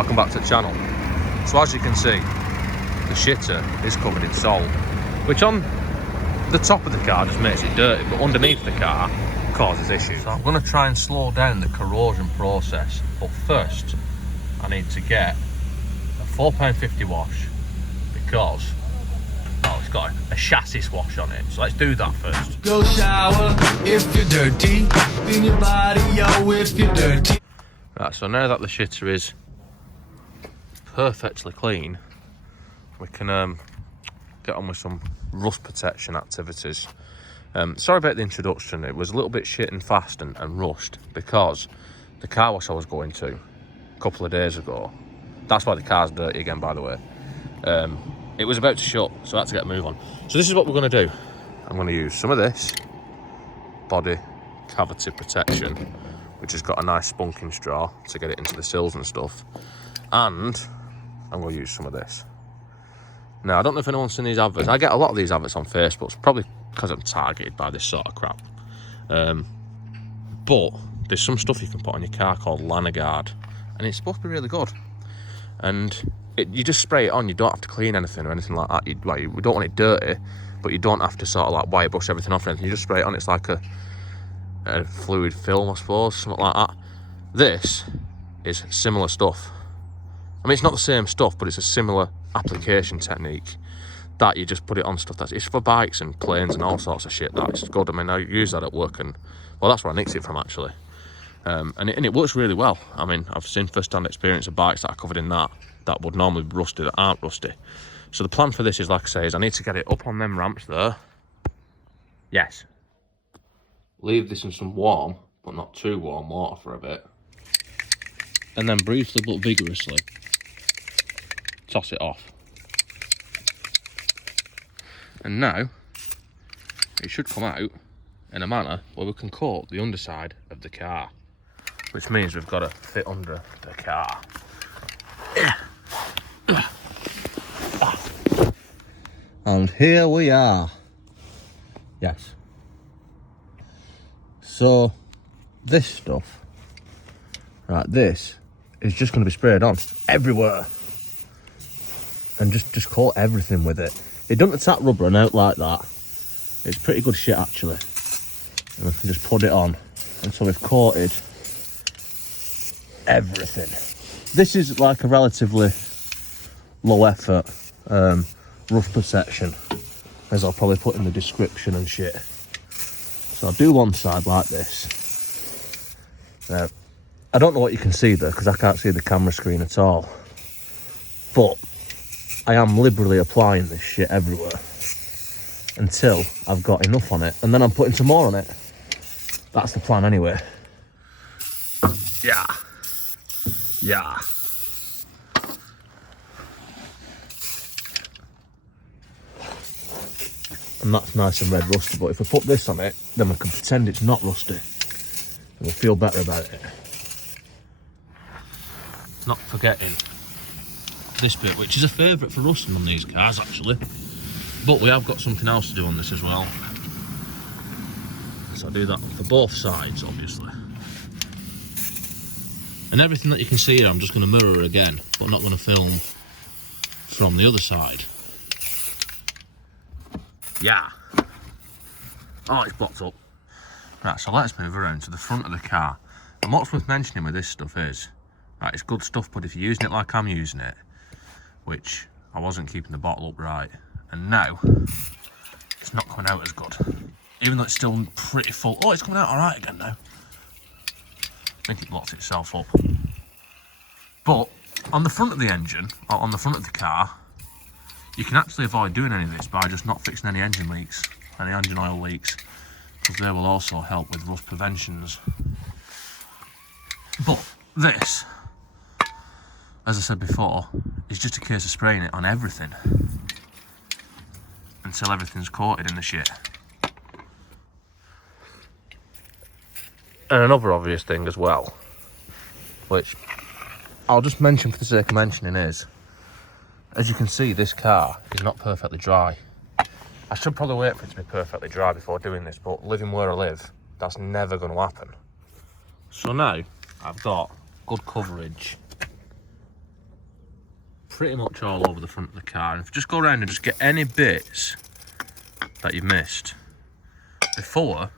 welcome back to the channel. So as you can see, the shitter is covered in salt, which on the top of the car just makes it dirty, but underneath the car causes issues. So I'm going to try and slow down the corrosion process, but first I need to get a £4.50 wash because it's got a chassis wash on it. So let's do that first. Go shower if you're dirty. Clean your body, yo, if you're dirty. Right, so now that the shitter is perfectly clean, we can get on with some rust protection activities. Sorry about the introduction, it was a little bit shit and fast and rushed because the car wash I was going to a couple of days ago, that's why the car's dirty again, by the way, it was about to shut, so I had to get a move on. So this is what we're going to do. I'm going to use some of this body cavity protection, which has got a nice spunking straw to get it into the sills and stuff, and I'm going to use some of this. Now, I don't know if anyone's seen these adverts. I get a lot of these adverts on Facebook. It's probably because I'm targeted by this sort of crap. But there's some stuff you can put on your car called Lanagard, and it's supposed to be really good. And you just spray it on. You don't have to clean anything or anything like that. We don't want it dirty, but you don't have to sort of like wire brush everything off or anything. You just spray it on. It's like a fluid film, I suppose, something like that. This is similar stuff. I mean, it's not the same stuff, but it's a similar application technique that you just put it on stuff. It's for bikes and planes and all sorts of shit. That is good. I mean, I use that at work, and well, that's where I nicked it from actually. And it works really well. I mean, I've seen first-hand experience of bikes that are covered in that would normally be rusty, that aren't rusty. So the plan for this is, like I say, is I need to get it up on them ramps there. Yes. Leave this in some warm, but not too warm water for a bit. And then briefly but vigorously toss it off. And now it should come out in a manner where we can coat the underside of the car, which means we've got to fit under the car. And here we are. Yes. So this stuff, right, this is just going to be sprayed on everywhere and just coat everything with it. It doesn't attack rubber and out like that. It's pretty good shit actually. And I can just put it on, and so we've coated everything. This is like a relatively low effort rust protection, as I'll probably put in the description and shit. So I'll do one side like this. Now, I don't know what you can see there because I can't see the camera screen at all, but I am liberally applying this shit everywhere until I've got enough on it, and then I'm putting some more on it. That's the plan anyway. Yeah. Yeah. And that's nice and red rusty, but if we put this on it, then we can pretend it's not rusty and we'll feel better about it. Not forgetting this bit, which is a favourite for rusting on these cars actually, but we have got something else to do on this as well. So I do that for both sides obviously. And everything that you can see here I'm just going to mirror again, but not going to film from the other side. Yeah. Oh, it's blocked up. Right, so let's move around to the front of the car. And what's worth mentioning with this stuff is, right, it's good stuff, but if you're using it like I'm using it, which I wasn't keeping the bottle up right, and now it's not coming out as good. Even though it's still pretty full. Oh, it's coming out all right again now. I think it locked itself up. But on the front of the engine, or on the front of the car, you can actually avoid doing any of this by just not fixing any engine leaks, any engine oil leaks, because they will also help with rust preventions. But this, as I said before, is just a case of spraying it on everything until everything's coated in the shit. And another obvious thing as well, which I'll just mention for the sake of mentioning, is, as you can see, this car is not perfectly dry. I should probably wait for it to be perfectly dry before doing this, but living where I live, that's never going to happen. So now I've got good coverage pretty much all over the front of the car. And if you just go around and just get any bits that you missed before.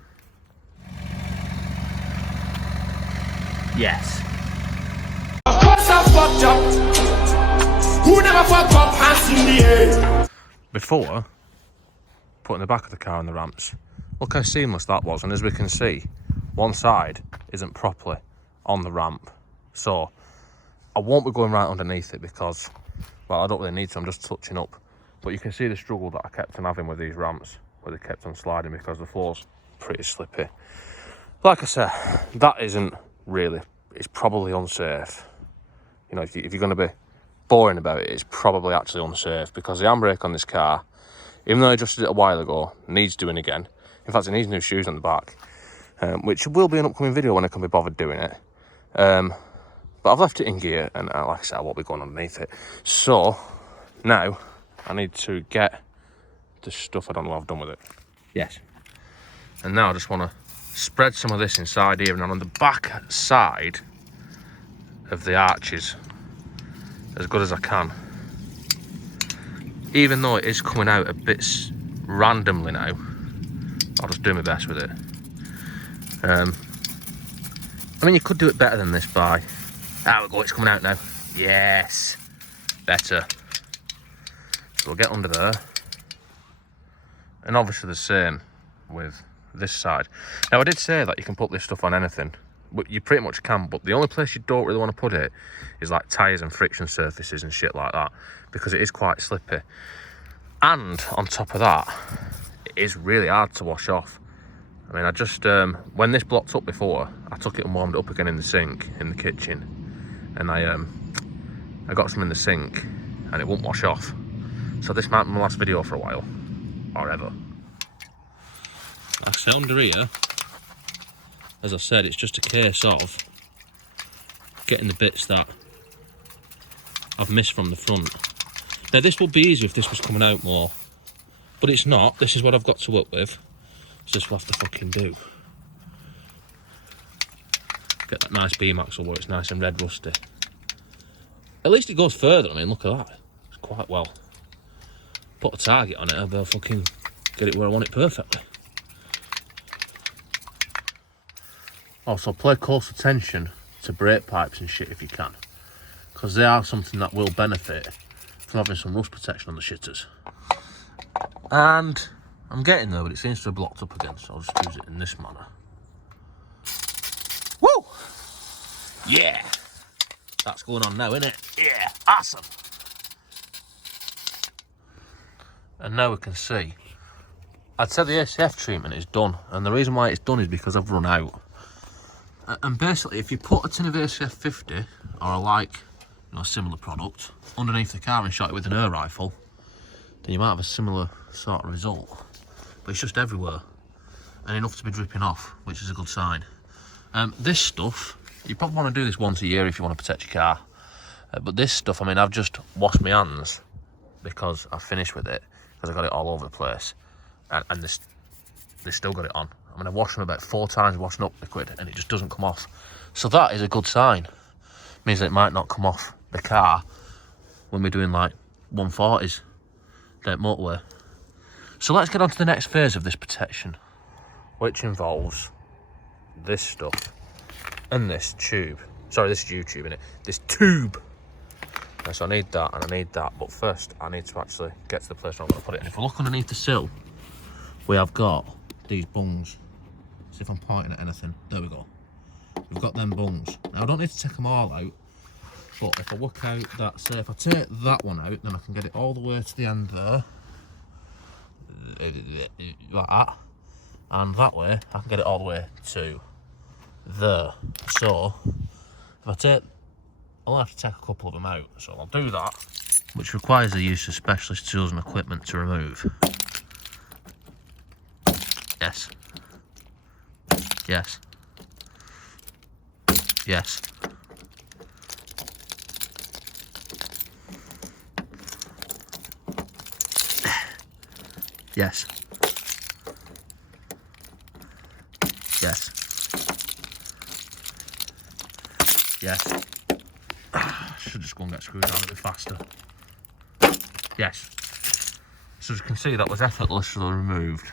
Yes. Of course I fucked up. Who never fucked up? Hands in the air. Before putting the back of the car on the ramps. Look how seamless that was, and as we can see, one side isn't properly on the ramp. So I won't be going right underneath it because, well, I don't really need to, I'm just touching up. But you can see the struggle that I kept on having with these ramps, where they kept on sliding because the floor's pretty slippy. Like I said, that isn't really, it's probably unsafe. You know, if you're going to be boring about it, it's probably actually unsafe because the handbrake on this car, even though I adjusted it a while ago, needs doing again. In fact, it needs new shoes on the back, which will be an upcoming video when I can be bothered doing it. But I've left it in gear, and like I said, I won't be going underneath it. So now I need to get the stuff, I don't know what I've done with it. Yes. And now I just want to spread some of this inside here and on the back side of the arches as good as I can. Even though it is coming out a bit randomly now, I'll just do my best with it. I mean, you could do it better than this by... There we go, it's coming out now. Yes, better. So we'll get under there. And obviously the same with this side. Now, I did say that you can put this stuff on anything, but you pretty much can, but the only place you don't really want to put it is like tyres and friction surfaces and shit like that, because it is quite slippy. And on top of that, it is really hard to wash off. I mean, I just, when this blocked up before, I took it and warmed it up again in the sink, in the kitchen. And I got some in the sink, and it won't wash off. So this might be my last video for a while, or ever. Like I say, under here, as I said, it's just a case of getting the bits that I've missed from the front. Now, this would be easier if this was coming out more, but it's not. This is what I've got to work with. So this will have to fucking do. Get that nice beam axle where it's nice and red rusty. At least it goes further. I mean, look at that. It's quite well. Put a target on it, I'll be able to fucking get it where I want it perfectly. Also, pay close attention to brake pipes and shit if you can, because they are something that will benefit from having some rust protection on the shitters. And I'm getting there, but it seems to have blocked up again, so I'll just use it in this manner. Woo! Yeah! That's going on now, isn't it? Yeah, awesome! And now we can see, I'd say the ACF treatment is done, and the reason why it's done is because I've run out. And basically, if you put a tin of ACF 50 or a like, you know, similar product underneath the car and shot it with an air rifle, then you might have a similar sort of result. But it's just everywhere and enough to be dripping off, which is a good sign. This stuff, you probably want to do this once a year if you want to protect your car. But this stuff, I mean, I've just washed my hands because I've finished with it, because I got it all over the place, and they still got it on. I mean, I've washed them about 4 times, washing up liquid, and it just doesn't come off. So that is a good sign. It means that it might not come off the car when we're doing like 140s down motorway. So let's get on to the next phase of this protection, which involves this stuff and this tube. Sorry, this U-tube in it. This tube. Right, so I need that and I need that, but first I need to actually get to the place where I'm going to put it. And if we look underneath the sill, we have got these bungs. See if I'm pointing at anything. There we go. We've got them bungs. Now I don't need to take them all out, but if I work out that, say if I take that one out, then I can get it all the way to the end there, like that, and that way I can get it all the way to there. So if I take, I'll have to take a couple of them out, so I'll do that, which requires the use of specialist tools and equipment to remove. Yes. Yes. Yes. Yes. Yes. Yes. Should just go and get screwed out a bit faster. Yes. So as you can see, that was effortlessly removed,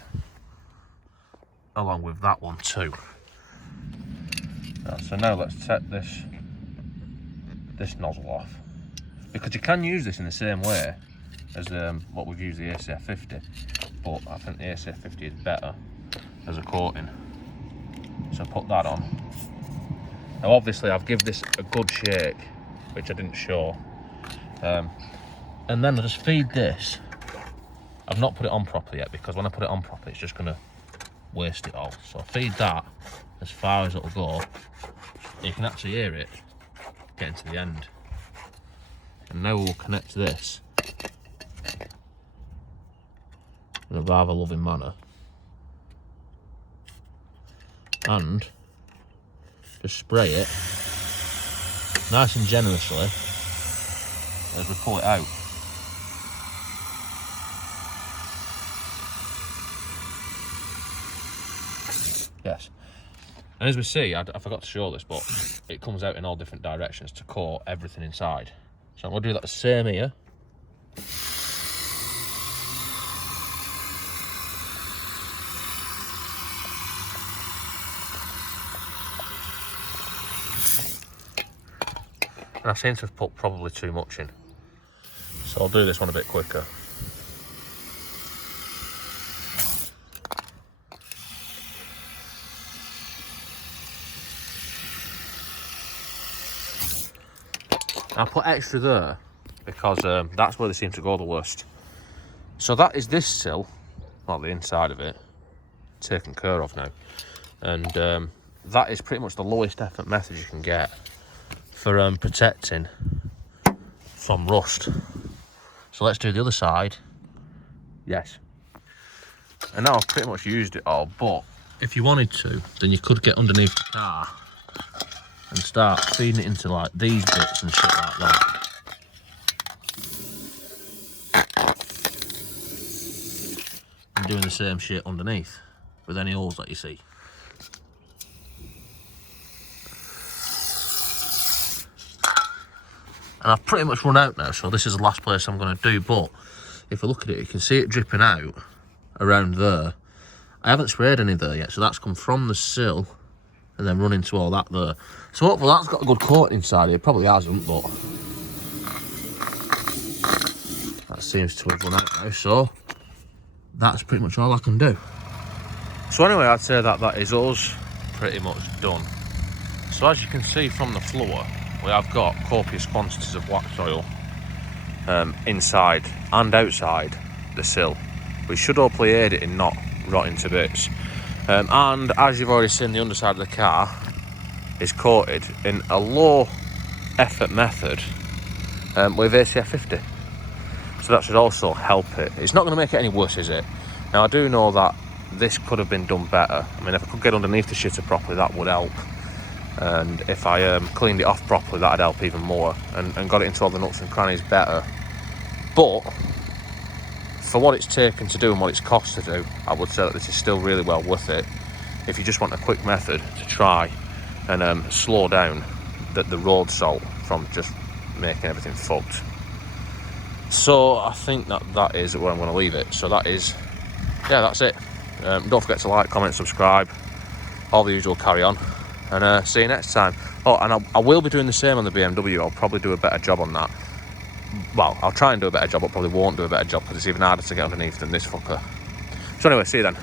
along with that one too. So now let's take this nozzle off, because you can use this in the same way as what we've used the ACF50, but I think the ACF50 is better as a coating. So put that on. Now obviously I've given this a good shake, which I didn't show, and then I just feed this. I've not put it on properly yet, because when I put it on properly it's just going to waste it all. So I feed that as far as it'll go. You can actually hear it getting to the end. And now we'll connect this in a rather loving manner, and just spray it nice and generously as we pull it out. Yes. And as we see, I forgot to show this, but it comes out in all different directions to coat everything inside. So I'm going to do that the same here. And I seem to have put probably too much in, so I'll do this one a bit quicker. I put extra there because that's where they seem to go the worst. So that is this sill, well, the inside of it, taken care of now. And that is pretty much the lowest effort method you can get for protecting from rust. So let's do the other side. Yes. And now I've pretty much used it all, but if you wanted to, then you could get underneath the car and start feeding it into like these bits and shit like that. And doing the same shit underneath with any holes that you see. And I've pretty much run out now, so this is the last place I'm going to do, but if you look at it, you can see it dripping out around there. I haven't sprayed any there yet, so that's come from the sill and then run into all that there. So hopefully that's got a good coat inside. It probably hasn't, but that seems to have run out now, so that's pretty much all I can do. So anyway, I'd say that is us pretty much done. So as you can see from the floor, we have got copious quantities of wax oil inside and outside the sill, which should hopefully aid it in not rotting to bits. And as you've already seen, the underside of the car is coated in a low effort method with ACF50. So that should also help it. It's not going to make it any worse, is it? Now I do know that this could have been done better. I mean, if I could get underneath the shitter properly, that would help. And if I cleaned it off properly, that'd help even more, and got it into all the nooks and crannies better. But for what it's taken to do and what it's cost to do, I would say that this is still really well worth it if you just want a quick method to try and slow down the road salt from just making everything fucked. So I think that is where I'm going to leave it. So that is, yeah, that's it. Don't forget to like, comment, subscribe, all the usual carry on, and see you next time. Oh, and I will be doing the same on the BMW. I'll probably do a better job on that. Well, I'll try and do a better job, but probably won't do a better job because it's even harder to get underneath than this fucker. So anyway, see you then.